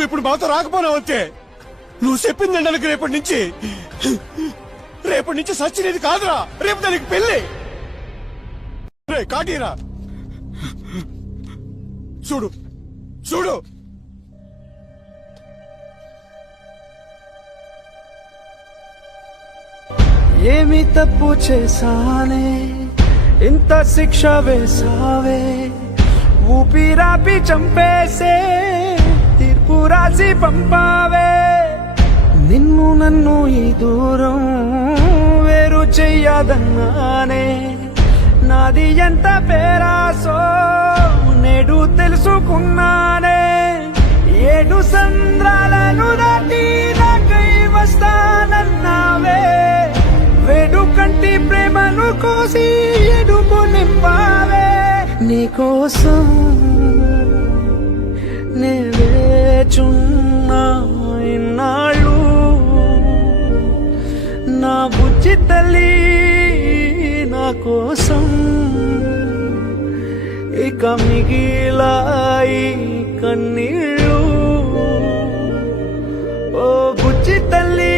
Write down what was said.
నువ్వు ఇప్పుడు మాతో రాకపోనావు అంతే. నువ్వు చెప్పింది ఎండలకు రేపటి నుంచి రేపటి నుంచి సచ్చినేది కాదురా. రేపు దానికి పెళ్ళి రే కాటీరా చూడు చూడు. ఏమి తప్పు చేశానే? ఇంత శిక్ష వేసావే ఊపిరాపి చంపేసే రాసి పంపావే. నిన్ను నన్ను ఈ దూరం వేరు చెయ్యదన్నానే. నాది ఎంత పేరాసో నేడు తెలుసుకున్నానే. ఏడు సంద్రాలను దాటి నాకై వస్తానన్నావే. వేడు కంటి ప్రేమను కోసి ఎడుపు నింపావే. నీకోసం వచ్చి తల్లి నా కోసం. ఇక మిగిలాయి కన్నీళ్ళు. ఓ గుచ్చి తల్లి